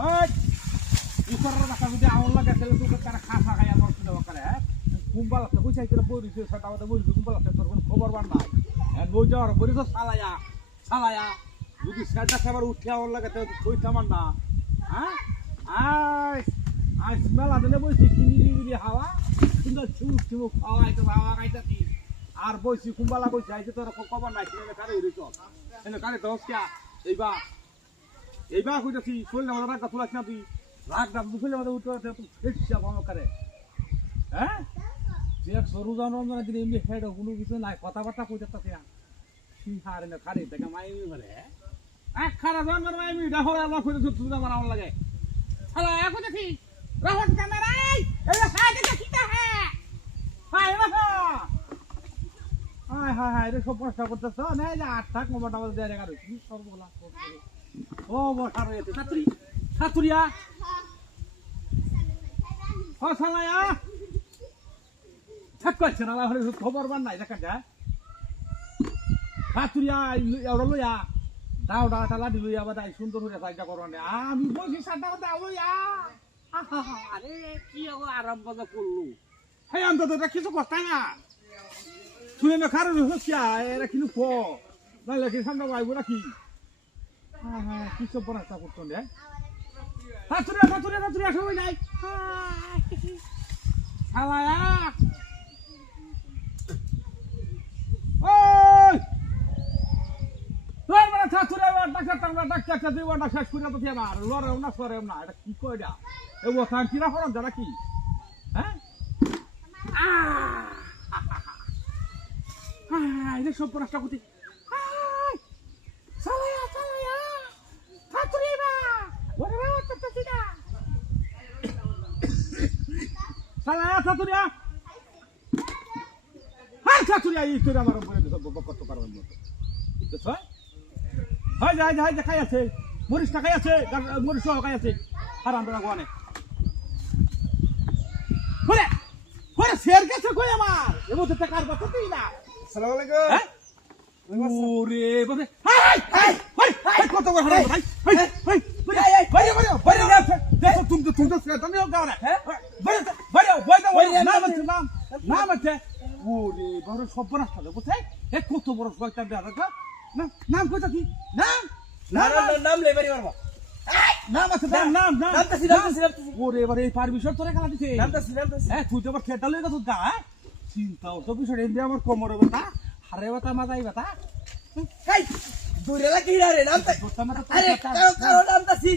ওই ইসরার কথা যদি আউন লাগে তাহলে তুই কারা খাসা খাইয়া বসে দেব করে কুম্বাল আছে বুঝাই করে বই দিছে সেটা আমাদের বই কুম্বাল আছে তোর কোনো খবর বার নাই হ্যাঁ নই যাওয়ার বলি তো সালায়া যদি সেটা খাবার উঠে আউন লাগে তাহলে তুই থামান না হ্যাঁ আই আই মেলা দিনে বলছি কিনি হাওয়া সুন্দর চুমুক হাওয়া খাইতাছি আর বইছি কুম্বালা বইছি আইতে তোর খবর নাই কিনে কারে হইছ এনে কারে দোষ কিয়া এইবা কইতাছি কইলে আমাদের রাগ তুলাছ না তুই রাগ দাম দুফলে আমাদের উঠতে তুই ফেসা ভালো করে হ্যাঁ যে সরু জানন দিন এমনি হেড কোনো কিছু নাই কথাবার্তা কইতাছি না কি হারে না খারে থেকে মাইমি বলে এক খারা জানবার মাইমি দেখো আল্লাহ কইতে তুই আমার আমল লাগে হ্যালো এখন দেখি রহত ক্যামেরা এই হাতে দেখিতা হ্যাঁ হাই বাবা হাই রে সব প্রশ্ন করতেছ না যে 8 টাকা মোবাইল আমাদের দেয়া গেল কি সর্বলা ও বসার হয়েছে ছাত্রিয়া ও সালায়া ঠিক করছে না হলে খবর বার নাই দেখা যায় ছাত্রিয়া এওড়া লইয়া দাওডা টালা দিলইয়া বাদা সুন্দর হইয়া সাইজা করনে আমি বসি সাদা দাও লইয়া আরে কি আরম্ভ করলু হে অন্তত কিছু কথা না শুনে না খারাপ হচ্ছে এরা কিন্তু প নাহলে কি সামনে আইব নাকি হ্যাঁ কি সব বরাস্তা করতেন রে ছাত্রিয়া সবাই যাই হালায়া ওই তোর বড় ছাত্রিয়া ডাক্তার তুই বড় শেষ করে তো দিয়া মার লরেও না সরেও না এটা কি কইরা এ ও শান্তিরা হরন যারা কি হ্যাঁ এটা সব রাস্তা করতে সালায়া ছাত্রিবা ওরে বাবা তো সিধা সালায়া ছাত্রিয়া হ্যাঁ ছাত্রিয়া এই তোর আমার উপরে বকত পারবেন না বুঝছ হয় যাই দেখাই আছে মরিচ টাকাই আছে মরিচ টাকাই আছে আর আমরা গোয়ানে ওরে শের কাছে কই আমার এমন তো টাকার কথা তুই না আসসালামু আলাইকুম হ্যাঁ ওরে বাবা হাই কত বড় হারাম হাই দেখো তুমি তো তুমি গাও না নাম আছে ওরে বড় সব বড় আছে বুঝছ এ কত বড় শয়তান দেখা নাম কইতা কি নাম লেবারি মারবা নাম আছে নামতাছি ওরে এবারে এই পারমিশন তোরে খেলা দিছে নামতাছি হ্যাঁ তুই তো আবার খেটা লইগা তুই গা চিন্তা ও তো বিষয় এমনি আমার কোমরে ব্যথা হাড়ে ব্যথা মাথায় ব্যথা কাই দূরে লাগি রে নামতা তোর মাথা আরে কারো নামতাছি